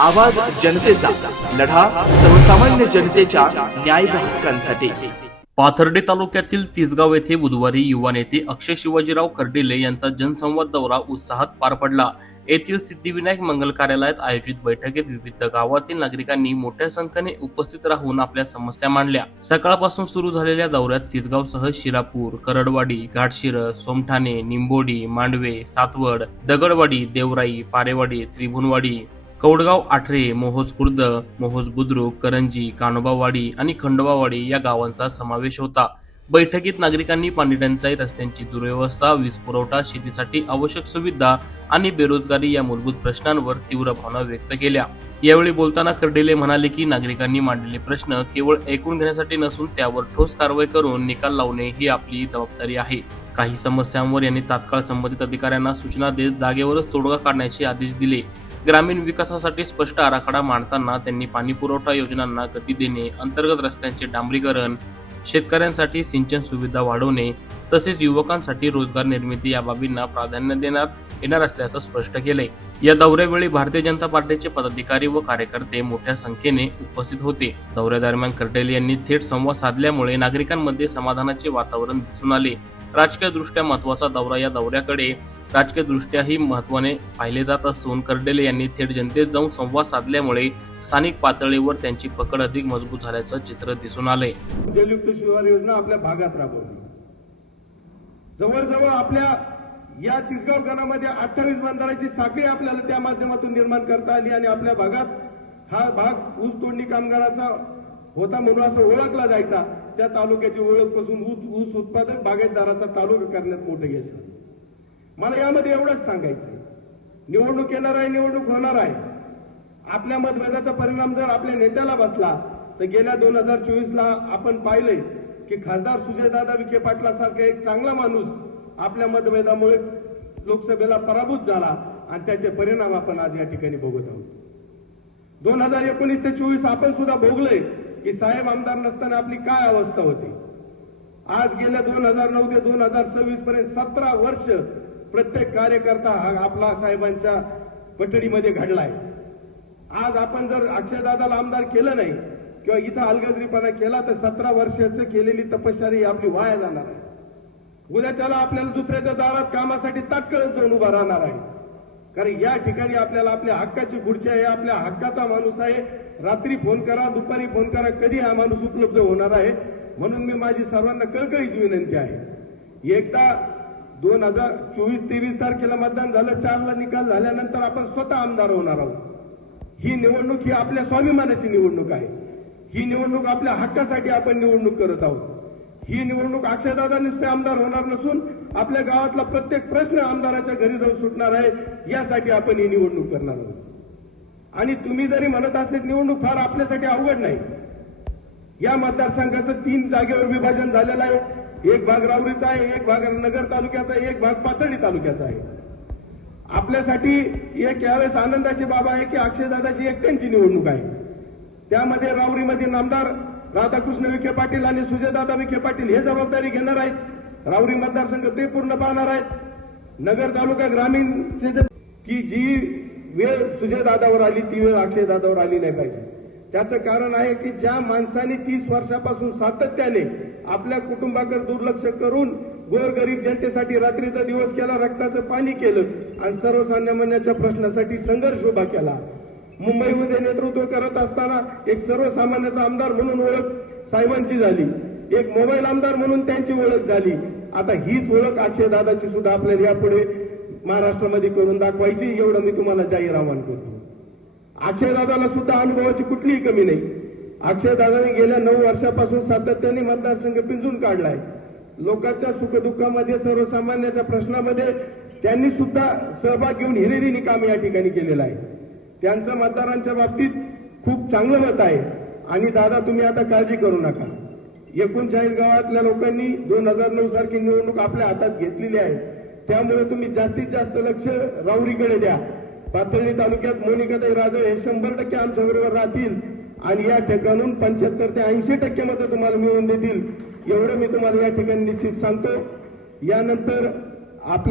आवाज जनतेचा, लढा सर्वसामान्य जनतेच्या न्याय व हक्कांसाठी। पाथर्डी तालुक्यातील तिसगाव येथे बुधवारी युवा नेते अक्षय शिवाजीराव कर्डिले यांचा जनसंवाद दौरा उत्साहात पार पडला। येथील सिद्धिविनायक मंगल कार्यालयात आयोजित बैठकीत विविध गावातील नागरिकांनी मोठ्या संख्येने उपस्थित राहून आपल्या समस्या मांडल्या। सकाळपासून सुरू झालेल्या दौऱ्यात तिसगावसह शिरापूर, करडवाडी, घाटशिरस, सोमठाणे, निंबोडी, मांडवे, सातवड, दगडवाडी, देवराई, पारेवाडी, त्रिभुवनवाडी, कौडगाव, आठरे, मोहोज खुर्द, मोहोज बुद्रुक, करंजी, कान्होबावाडी आणि खंडोबावाडी या गावांचा समावेश होता। बैठकीत नागरिकांनी पाणी टंचाई, रस्त्यांची दुर्व्यवस्था, वीज पुरवठा, शेतीसाठी आवश्यक सुविधा आणि बेरोजगारी या मूलभूत प्रश्नांवर तीव्र भावना व्यक्त केल्या। यावेळी बोलताना कर्डिले म्हणाले की नागरिकांनी मांडलेले प्रश्न केवळ ऐकून घेण्यासाठी नसून त्यावर ठोस कारवाई करून निकाल लावणे ही आपली जबाबदारी आहे। काही समस्यांवर यांनी तात्काळ संबंधित अधिकाऱ्यांना सूचना देत जागेवरच तोडगा काढण्याचे आदेश दिले। ग्रामीण विकासासाठी स्पष्ट आराखडा मांडताना त्यांनी पाणी पुरवठा योजनांना गती देणे, अंतर्गत रस्त्यांचे डांबरीकरण, शेतकऱ्यांसाठी सिंचन सुविधा वाढवणे तसेच युवकांसाठी रोजगार निर्मिती या बाबींना प्राधान्य देण्यात येणार असल्याचं स्पष्ट केले। या दौऱ्यावेळी भारतीय जनता पार्टीचे पदाधिकारी व कार्यकर्ते मोठ्या संख्येने उपस्थित होते। दौऱ्यादरम्यान कर्डिले यांनी थेट संवाद साधल्यामुळे नागरिकांमध्ये समाधानाचे वातावरण दिसून आले। राजकीय दृष्ट्या महत्वाचा दौरा, या दौऱ्याकडे राजकीय दृष्ट्याही महत्वाने पाहिले जात असून कर्डिले यांनी थेट जनतेत जाऊन संवाद साधल्यामुळे स्थानिक पातळीवर त्यांची पकड अधिक मजबूत झाल्याचं चित्र दिसून आले। जलयुक्त शिवार योजना आपल्या भागात राबवली। जवळजवळ आपल्या या तिसगाव गणामध्ये 28 बंधाराची साखळी आपल्याला त्या माध्यमातून निर्माण करता आली आणि आपल्या भागात हा भाग ऊस तोडणी कामगाराचा होता म्हणून असं ओळखला जायचा। त्या तालुक्याची ओळख पासून ऊस उत्पादक बागायतदाराचा तालुका करण्यात मोठं यश आलं। मला यामध्ये एवढंच सांगायचं, निवडणूक येणार आहे, निवडणूक होणार आहे। आपल्या मतभेदाचा परिणाम जर आपल्या नेत्याला बसला तर गेल्या 2024ला आपण पाहिले की खासदार सुजयदादा विखे पाटलासारखा एक चांगला माणूस आपल्या मतभेदामुळे लोकसभेला पराभूत झाला आणि त्याचे परिणाम आपण आज या ठिकाणी बघत आहोत। 2019 ते 24 आपण सुद्धा भोगले की साहेब आमदार नसताना आपली काय अवस्था होती। आज गेल्या 2009 ते 2026 पर्यंत 17 वर्ष प्रत्येक कार्यकर्ता हा आपला साहेबांच्या पटडीमध्ये घडलाय। आज आपण जर अक्षयदादाला आमदार केलं नाही किंवा इथं अलगदरीपणा केला तर 17 वर्षाचं केलेली तपश्चर्या आपली वाया जाणार आहे। उद्याच्याला आपल्याला दुसऱ्याच्या दारात कामासाठी तात्काळ जाऊन उभा राहणार आहे, कारण या ठिकाणी आपल्याला आपल्या हक्काची खुर्ची आहे, आपल्या हक्काचा माणूस आहे। रात्री फोन करा, दुपारी फोन करा, कधी हा माणूस उपलब्ध होणार आहे। म्हणून मी माझी सर्वांना कळकळीची विनंती आहे, एकदा 2024-23 तारखेला मतदान झालं, 4ला निकाल झाल्यानंतर आपण स्वतः आमदार होणार आहोत। ही निवडणूक ही आपल्या स्वाभिमानाची निवडणूक आहे। ही निवडणूक आपल्या हक्कासाठी आपण निवडणूक करत आहोत। ही निवडणूक अक्षयदादा नुसते आमदार होणार नसून आपल्या गावातला प्रत्येक प्रश्न आमदाराच्या घरी जाऊन सुटणार आहे, यासाठी आपण ही निवडणूक करणार आहोत। आणि तुम्ही जरी म्हणत असले निवडणूक फार आपल्यासाठी अवघड नाही। या मतदारसंघाचं 3 जागेवर विभाजन झालेलं आहे। एक भाग राऊरीचा आहे, एक भाग नगर तालुक्याचा आहे, एक भाग पाथर्डी तालुक्याचा आहे। आपल्यासाठी एक यावेळेस आनंदाची बाब आहे की अक्षयदादाची एकट्यांची निवडणूक आहे। त्यामध्ये राऊरीमध्ये नामदार राधाकृष्ण विखे पाटील आणि सुजयदादा विखे पाटील हे जबाबदारी घेणार आहेत। राऊरी मतदारसंघ ते पूर्ण पाहणार आहेत। नगर तालुका ग्रामीणचे की जी वेळ सुजयदादावर आली ती वेळ अक्षयदादावर आली नाही पाहिजे। त्याचं कारण आहे की ज्या माणसाने 30 वर्षापासून सातत्याने आपल्या कुटुंबाकडे दुर्लक्ष करून गोरगरीब जनतेसाठी रात्रीचा दिवस केला, रक्ताचं पाणी केलं आणि सर्वसामान्यांच्या प्रश्नासाठी संघर्ष उभा केला। मुंबईमध्ये नेतृत्व करत असताना एक सर्वसामान्याचा आमदार म्हणून ओळख साहेबांची झाली, एक मोबाईल आमदार म्हणून त्यांची ओळख झाली। आता हीच ओळख अक्षयदादाची सुद्धा आपल्याला यापुढे महाराष्ट्रामध्ये करून दाखवायची, एवढं मी तुम्हाला जाहीर आवाहन करतो। अक्षयदादाला सुद्धा अनुभवाची कुठलीही कमी नाही। अक्षयदादांनी गेल्या 9 वर्षापासून सातत्याने मतदारसंघ पिंजून काढलाय। लोकांच्या सुखदुःखामध्ये, सर्वसामान्यांच्या प्रश्नामध्ये त्यांनी सुद्धा सहभाग घेऊन हिरिरीने काम या ठिकाणी केलेलं आहे। त्यांचं मतदारांच्या बाबतीत खूप चांगलं मत आहे। आणि दादा तुम्ही आता काळजी करू नका, 39 गावातल्या लोकांनी 2009 सारखी निवडणूक आपल्या हातात घेतलेली आहे। त्यामुळे तुम्ही जास्तीत जास्त लक्ष राऊरीकडे द्या। पाथर्डी तालुक्यात मोनिकाताई राजे हे 100% आमच्या बरोबर राहतील आणि या ठिकाणून 75 ते 80% मतं तुम्हाला मिळवून देतील, एवढं मी तुम्हाला या ठिकाणी निश्चित सांगतो। यानंतर